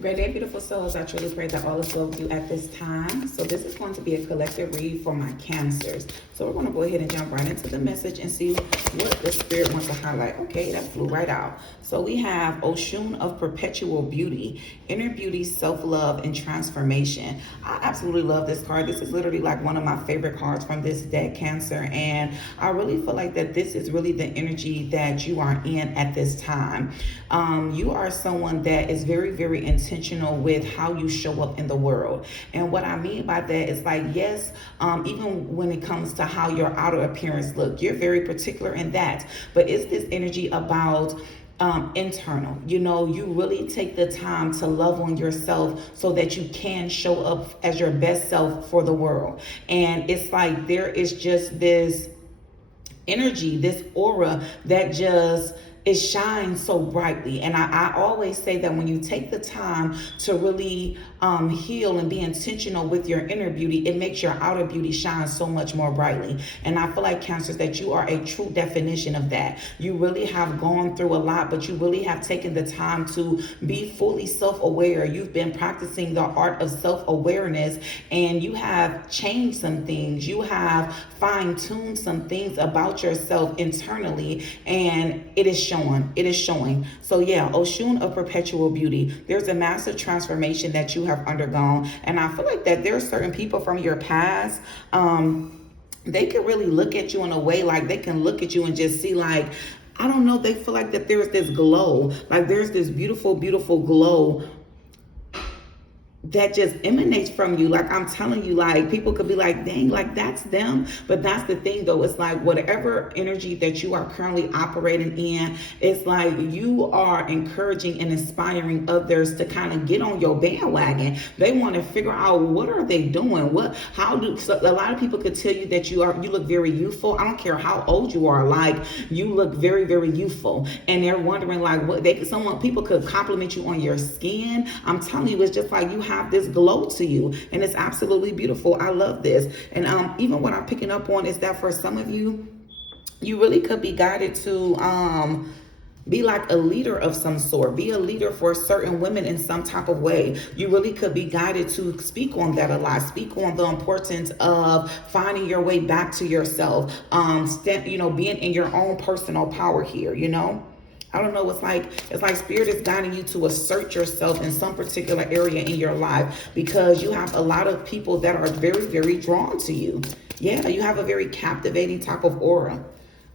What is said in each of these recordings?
Great day, beautiful souls. I truly pray that all is well with you at this time. So this is going to be a collective read for my Cancers. So we're going to go ahead and jump right into the message and see what the Spirit wants to highlight. Okay, that flew right out. So we have Oshun of Perpetual Beauty, Inner Beauty, Self-Love, and Transformation. I absolutely love this card. This is literally like one of my favorite cards from this deck, Cancer. And I really feel like that this is really the energy that you are in at this time. You are someone that is very, very intentional with how you show up in the world. And what I mean by that is like, yes, even when it comes to how your outer appearance look, you're very particular in that. But is this energy about internal? You know, you really take the time to love on yourself so that you can show up as your best self for the world. And it's like there is just this energy, this aura that just it shines so brightly. And I always say that when you take the time to really heal and be intentional with your inner beauty, it makes your outer beauty shine so much more brightly. And I feel like, Cancers, that you are a true definition of that. You really have gone through a lot, but you really have taken the time to be fully self-aware. You've been practicing the art of self-awareness, and you have changed some things. You have fine-tuned some things about yourself internally, and it is showing. It is showing. So yeah, Oshun of Perpetual Beauty, there's a massive transformation that you have undergone. And I feel like that there are certain people from your past, they could really look at you in a way, like they can look at you and just see, like, I don't know, they feel like that there's this glow, like there's this beautiful, beautiful glow that just emanates from you. Like I'm telling you, like people could be like, dang, like that's them. But that's the thing though, it's like whatever energy that you are currently operating in, it's like you are encouraging and inspiring others to kind of get on your bandwagon. They want to figure out, what are they doing? So a lot of people could tell you that you look very youthful. I don't care how old you are, like you look very, very youthful. And they're wondering like people could compliment you on your skin. I'm telling you, it's just like you have this glow to you, and it's absolutely beautiful. I love this. And even what I'm picking up on is that for some of you, you really could be guided to be like a leader of some sort, be a leader for certain women in some type of way. You really could be guided to speak on that a lot, speak on the importance of finding your way back to yourself, being in your own personal power here, you know. I don't know, it's like Spirit is guiding you to assert yourself in some particular area in your life, because you have a lot of people that are very, very drawn to you. Yeah, you have a very captivating type of aura.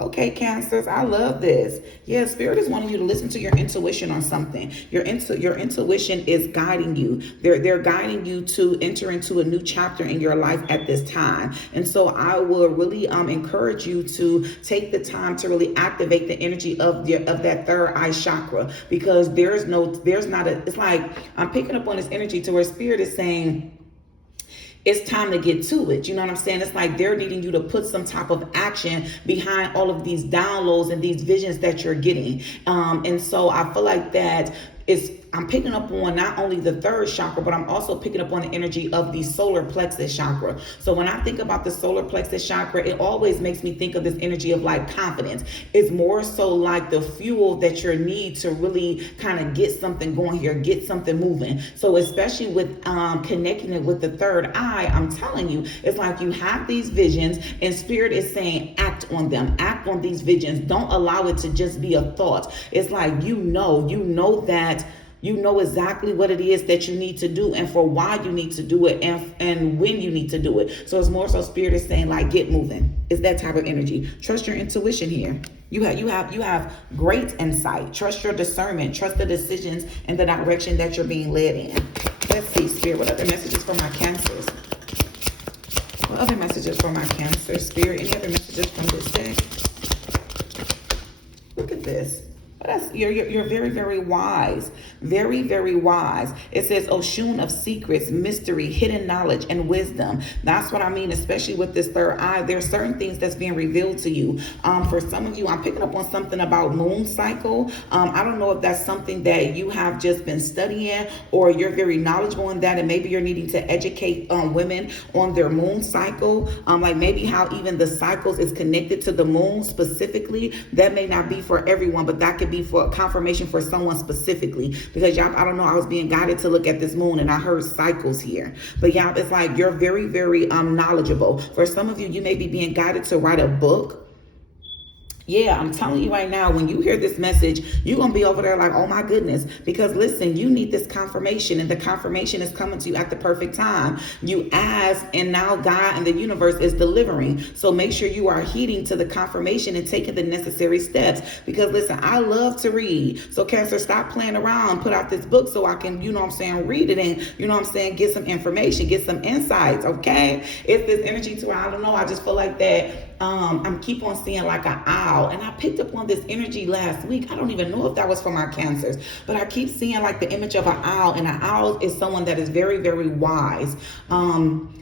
Okay, Cancers, I love this. Yeah, Spirit is wanting you to listen to your intuition on something. Your intuition is guiding you. They're guiding you to enter into a new chapter in your life at this time. And so I will really encourage you to take the time to really activate the energy of that third eye chakra, because it's like I'm picking up on this energy to where Spirit is saying, it's time to get to it. You know what I'm saying? It's like they're needing you to put some type of action behind all of these downloads and these visions that you're getting. And so I feel like that I'm picking up on not only the third chakra, but I'm also picking up on the energy of the solar plexus chakra. So when I think about the solar plexus chakra, it always makes me think of this energy of like confidence. It's more so like the fuel that you need to really kind of get something going here, get something moving. So especially with connecting it with the third eye, I'm telling you, it's like you have these visions and Spirit is saying, act on them, act on these visions. Don't allow it to just be a thought. It's like, you know that you know exactly what it is that you need to do and for why you need to do it and when you need to do it. So it's more so Spirit is saying like, get moving. It's that type of energy. Trust your intuition here. You have great insight. Trust your discernment. Trust the decisions and the direction that you're being led in. Let's see, Spirit, what other messages for my Cancers? What other messages for my Cancer, Spirit? Any other messages from this deck? Look at this. You're very, very wise. Very, very wise. It says Oshun of secrets, mystery, hidden knowledge, and wisdom. That's what I mean, especially with this third eye. There are certain things that's being revealed to you. For some of you, I'm picking up on something about moon cycle. I don't know if that's something that you have just been studying or you're very knowledgeable in that, and maybe you're needing to educate women on their moon cycle. Like maybe how even the cycles is connected to the moon specifically. That may not be for everyone, but that could be for confirmation for someone specifically. because y'all, I don't know, I was being guided to look at this moon and I heard cycles here. But y'all, it's like you're very, very knowledgeable. For some of you, you may be being guided to write a book. Yeah, I'm telling you right now, when you hear this message, you're going to be over there like, oh my goodness, because listen, you need this confirmation, and the confirmation is coming to you at the perfect time. You ask, and now God and the universe is delivering. So make sure you are heeding to the confirmation and taking the necessary steps, because listen, I love to read. So Cancer, stop playing around, put out this book so I can, you know what I'm saying, read it and, you know what I'm saying, get some information, get some insights, okay? It's this energy to, I don't know, I just feel like that I'm keep on seeing like an owl, and I picked up on this energy last week. I don't even know if that was for my Cancers, but I keep seeing like the image of an owl, and an owl is someone that is very, very wise, and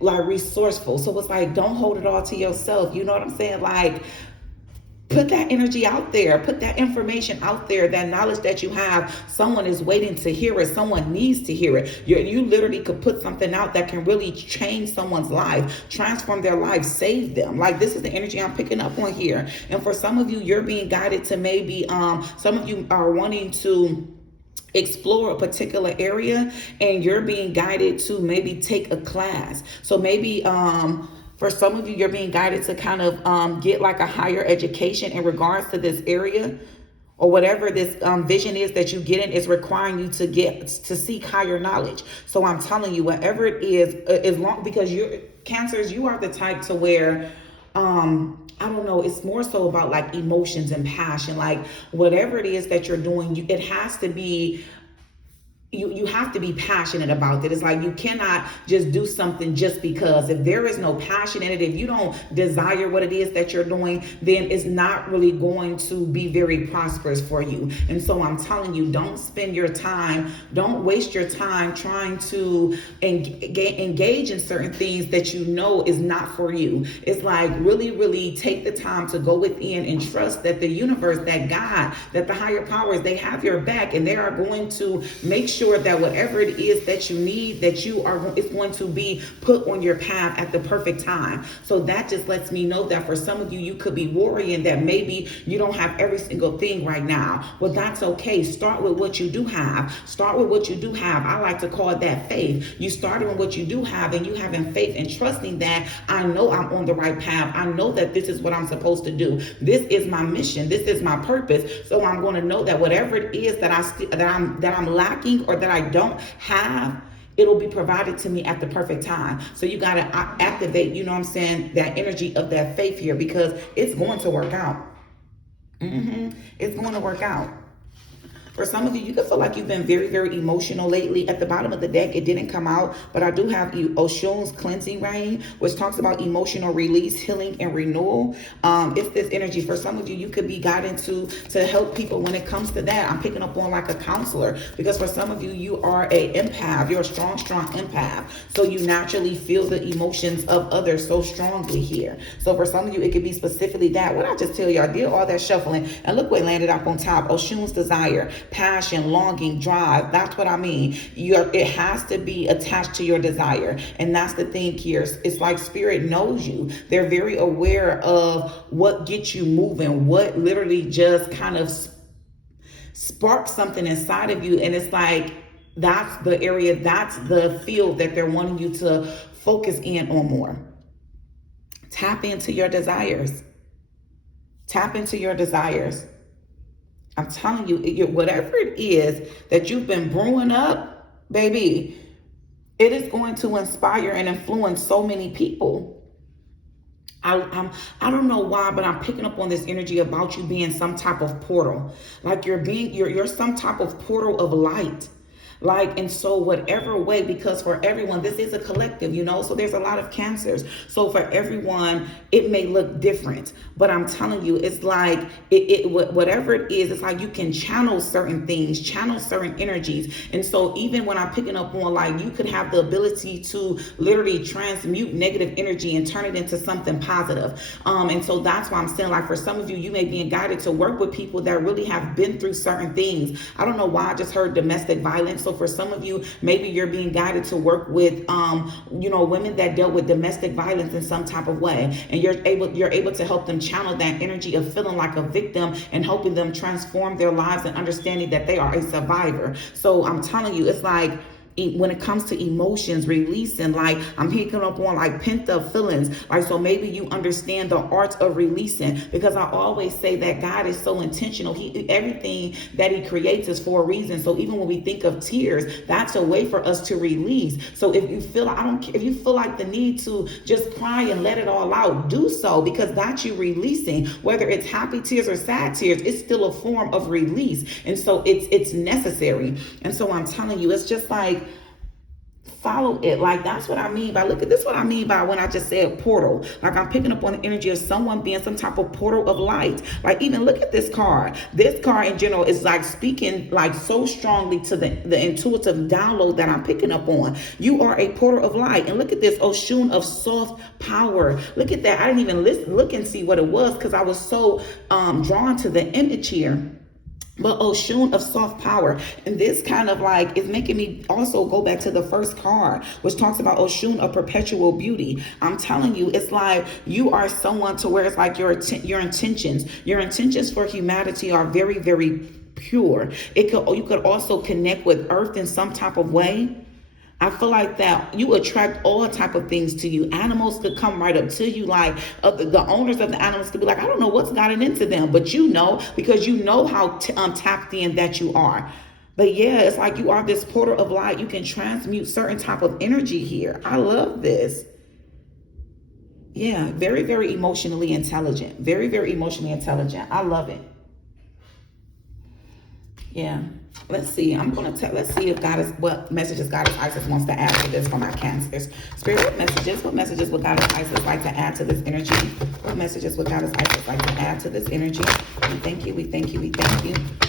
like resourceful. So it's like, don't hold it all to yourself. You know what I'm saying? Like, put that energy out there, put that information out there, that knowledge that you have. Someone is waiting to hear it. Someone needs to hear it. You literally could put something out that can really change someone's life, transform their life, save them. Like, this is the energy I'm picking up on here. And for some of you, you're being guided to maybe, some of you are wanting to explore a particular area, and you're being guided to maybe take a class. So maybe, for some of you, you're being guided to kind of get like a higher education in regards to this area, or whatever this vision is that you get in is requiring you to seek higher knowledge. So I'm telling you, whatever it is, as long, because you're Cancers, you are the type to where, I don't know, it's more so about like emotions and passion. Like, whatever it is that you're doing, it has to be, you have to be passionate about it. It's like, you cannot just do something just because. If there is no passion in it, if you don't desire what it is that you're doing, then it's not really going to be very prosperous for you. And so I'm telling you, don't spend your time, don't waste your time trying to engage in certain things that you know is not for you. It's like, really, really take the time to go within and trust that the universe, that God, that the higher powers, they have your back, and they are going to make sure that whatever it is that you need, that you are, it's going to be put on your path at the perfect time. So that just lets me know that for some of you, you could be worrying that maybe you don't have every single thing right now. Well, that's okay. Start with what you do have. Start with what you do have. I like to call that faith. You started with what you do have, and you having faith and trusting that I know I'm on the right path. I know that this is what I'm supposed to do. This is my mission. This is my purpose. So I'm going to know that whatever it is that I'm lacking, or that I don't have, it'll be provided to me at the perfect time. So you got to activate, you know what I'm saying, that energy of that faith here, because it's going to work out. It's going to work out. For some of you, you could feel like you've been very, very emotional lately. At the bottom of the deck, it didn't come out, but I do have Oshun's cleansing rain, which talks about emotional release, healing, and renewal. It's this energy. For some of you, you could be guided to help people when it comes to that. I'm picking up on like a counselor, because for some of you, you are a empath. You're a strong, strong empath. So you naturally feel the emotions of others so strongly here. So for some of you, it could be specifically that. What I just tell you, I did all that shuffling, and look what landed up on top. Oshun's desire, passion, longing, drive. That's what I mean. It has to be attached to your desire. And that's the thing here. It's like spirit knows you. They're very aware of what gets you moving, what literally just kind of sparks something inside of you. And it's like, that's the area, that's the field that they're wanting you to focus in on more. Tap into your desires. Tap into your desires. I'm telling you, whatever it is that you've been brewing up, baby, it is going to inspire and influence so many people. I don't know why, but I'm picking up on this energy about you being some type of portal. Like you're some type of portal of light. Like, and so whatever way, because for everyone, this is a collective, you know, so there's a lot of Cancers. So for everyone, it may look different, but I'm telling you, it's like, whatever it is, it's like you can channel certain things, channel certain energies. And so even when I'm picking up on, like, you could have the ability to literally transmute negative energy and turn it into something positive. And so that's why I'm saying, like, for some of you, you may be guided to work with people that really have been through certain things. I don't know why I just heard domestic violence. So So for some of you, maybe you're being guided to work with, women that dealt with domestic violence in some type of way, and you're able to help them channel that energy of feeling like a victim and helping them transform their lives and understanding that they are a survivor. So I'm telling you, it's like, when it comes to emotions, releasing, like I'm picking up on like pent up feelings. Like, so maybe you understand the art of releasing, because I always say that God is so intentional. Everything that he creates is for a reason. So even when we think of tears, that's a way for us to release. So if you feel, if you feel like the need to just cry and let it all out, do so, because that's you releasing. Whether it's happy tears or sad tears, it's still a form of release. And so it's necessary. And so I'm telling you, it's just like, follow it. Like, that's what I mean by, look at this, what I mean by when I just said portal. Like, I'm picking up on the energy of someone being some type of portal of light. Like, even look at this card. This card in general is like speaking like so strongly to the intuitive download that I'm picking up on. You are a portal of light. And look at this ocean of soft power. Look at that. I didn't even look and see what it was, because I was so drawn to the image here. But ocean of soft power. And this kind of like is making me also go back to the first card, which talks about ocean of perpetual beauty. I'm telling you, it's like you are someone to where it's like your intentions for humanity are very, very pure. You could also connect with earth in some type of way. I feel like that you attract all type of things to you. Animals could come right up to you, like the owners of the animals could be like, I don't know what's gotten into them, but you know, because you know how tapped in that you are. But yeah, it's like you are this portal of light. You can transmute certain type of energy here. I love this. Yeah, very, very emotionally intelligent. Very, very emotionally intelligent. I love it. Yeah. Let's see. Let's see if what messages Goddess Isis wants to add to this for my Cancers. Spirit, what messages would Goddess Isis like to add to this energy? What messages would Goddess Isis like to add to this energy? We thank you.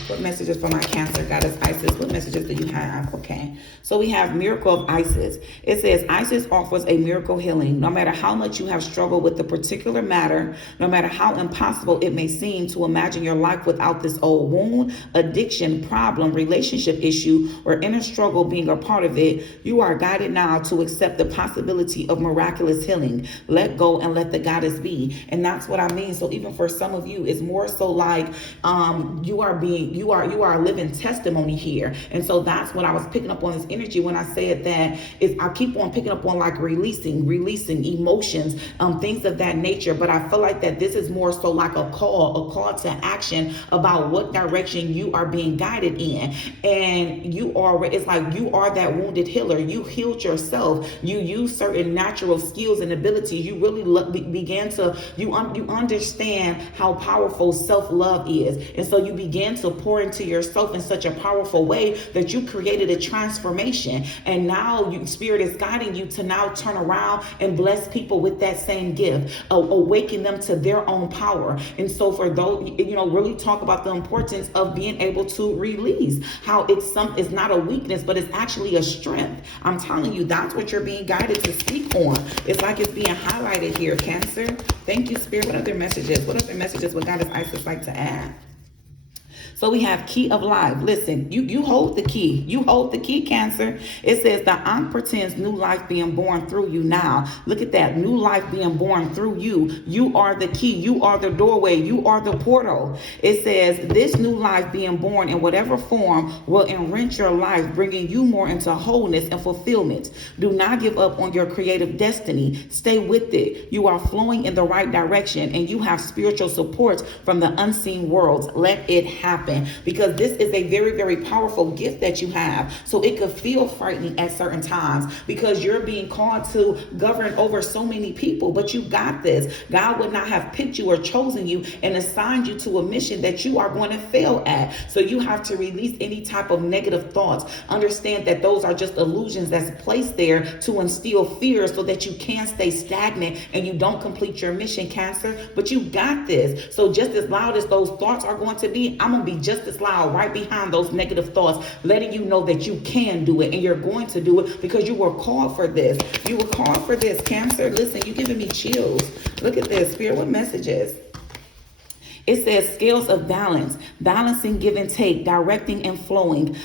What messages for my Cancer, Goddess Isis? What messages do you have? Okay. So we have Miracle of Isis. It says, Isis offers a miracle healing. No matter how much you have struggled with the particular matter, no matter how impossible it may seem to imagine your life without this old wound, addiction, problem, relationship issue, or inner struggle being a part of it, you are guided now to accept the possibility of miraculous healing. Let go and let the goddess be. And that's what I mean. So even for some of you, it's more so like you are a living testimony here. And so that's what I was picking up on this energy when I said that is I keep on picking up on like releasing emotions, things of that nature. But I feel like that this is more so like a call to action about what direction you are being guided in. And it's like you are that wounded healer. You healed yourself. You use certain natural skills and abilities. You really you understand how powerful self-love is. And so you began to pour into yourself in such a powerful way that you created a transformation. And now Spirit is guiding you to now turn around and bless people with that same gift, awaken them to their own power. And so for those, really talk about the importance of being able to release, how it's not a weakness, but it's actually a strength. I'm telling you, that's what you're being guided to speak on. It's like it's being highlighted here, Cancer. Thank you, Spirit. What other messages would Goddess Isis like to add? So we have key of life. Listen, you hold the key. You hold the key, Cancer. It says the Ankh pretends new life being born through you now. Look at that. New life being born through you. You are the key. You are the doorway. You are the portal. It says this new life being born in whatever form will enrich your life, bringing you more into wholeness and fulfillment. Do not give up on your creative destiny. Stay with it. You are flowing in the right direction, and you have spiritual support from the unseen worlds. Let it happen. Because this is a very, very powerful gift that you have. So it could feel frightening at certain times because you're being called to govern over so many people, but you got this. God would not have picked you or chosen you and assigned you to a mission that you are going to fail at. So you have to release any type of negative thoughts. Understand that those are just illusions that's placed there to instill fear so that you can stay stagnant and you don't complete your mission, Cancer. But you got this. So just as loud as those thoughts are going to be, I'm going to be just as loud right behind those negative thoughts, letting you know that you can do it and you're going to do it because you were called for this. You were called for this, Cancer. Listen, you're giving me chills. Look at this, Spirit. What messages? It says scales of balance, balancing give and take, directing and flowing.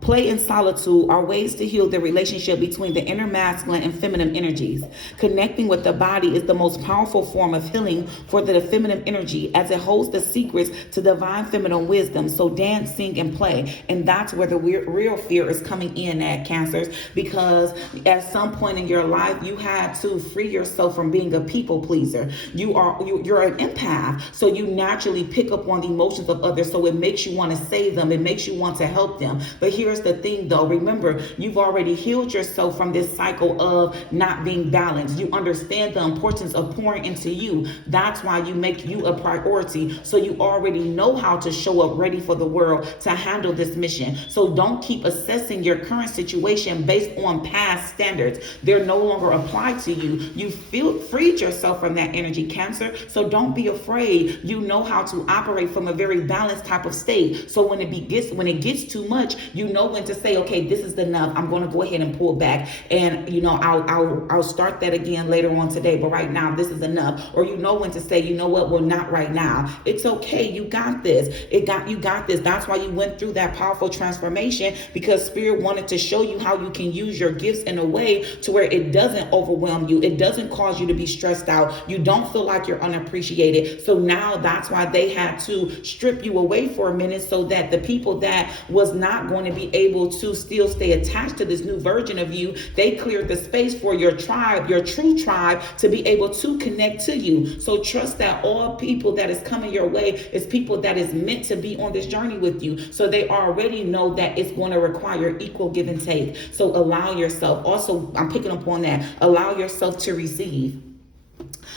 Play and solitude are ways to heal the relationship between the inner masculine and feminine energies. Connecting with the body is the most powerful form of healing for the feminine energy, as it holds the secrets to divine feminine wisdom. So dance, sing, and play. And that's where the real fear is coming in at, Cancers, because at some point in your life, you had to free yourself from being a people pleaser. You're an empath, so you naturally pick up on the emotions of others, so it makes you want to save them. It makes you want to help them. But here's the thing though, remember, you've already healed yourself from this cycle of not being balanced. You understand the importance of pouring into you. That's why you make you a priority. So you already know how to show up ready for the world to handle this mission. So don't keep assessing your current situation based on past standards. They're no longer applied to you. You feel freed yourself from that energy, Cancer. So don't be afraid. You know how to operate from a very balanced type of state. So when it gets too much, you know when to say, okay, this is enough. I'm going to go ahead and pull back, and I'll start that again later on today. But right now, this is enough. Or you know when to say, you know what, well, not right now. It's okay. You got this. You got this. That's why you went through that powerful transformation, because Spirit wanted to show you how you can use your gifts in a way to where it doesn't overwhelm you. It doesn't cause you to be stressed out. You don't feel like you're unappreciated. So now that's why they had to strip you away for a minute, so that the people that was not going to be able to still stay attached to this new version of you, they cleared the space for your tribe, your true tribe, to be able to connect to you. So trust that all people that is coming your way is people that is meant to be on this journey with you. So they already know that it's going to require equal give and take. So allow yourself, also, I'm picking up on that, allow yourself to receive.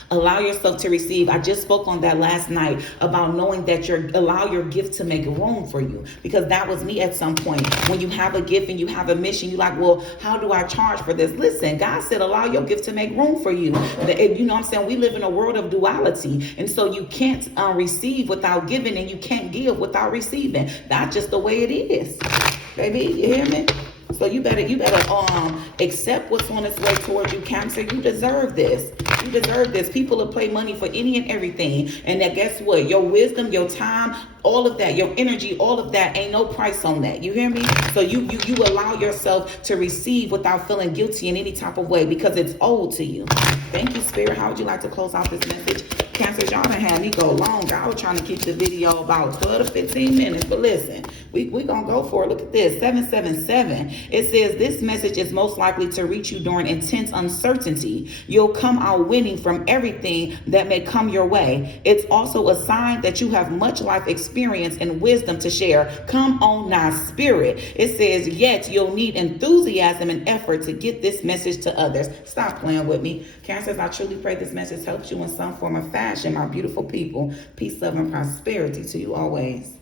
Allow yourself to receive. I just spoke on that last night about knowing that allow your gift to make room for you, because that was me at some point. When you have a gift and you have a mission, you're like, well, how do I charge for this? Listen, God said, allow your gift to make room for you. You know what I'm saying? We live in a world of duality. And so you can't receive without giving, and you can't give without receiving. That's just the way it is. Baby, you hear me? So you better accept what's on its way towards you, Cancer. You deserve this. You deserve this. People will pay money for any and everything. And then guess what? Your wisdom, your time, all of that, your energy, all of that, ain't no price on that. You hear me? So you allow yourself to receive without feeling guilty in any type of way, because it's owed to you. Thank you, Spirit. How would you like to close out this message? Cancers, y'all done had me go long. I was trying to keep the video about 12 to 15 minutes, but listen, we gonna go for it. Look at this, 777. It says this message is most likely to reach you during intense uncertainty. You'll come out winning from everything that may come your way. It's also a sign that you have much life experience and wisdom to share. Come on now, Spirit. It says, yet you'll need enthusiasm and effort to get this message to others. Stop playing with me. Cancers, I truly pray this message helps you in some form of fashion, my beautiful people. Peace, love, and prosperity to you always.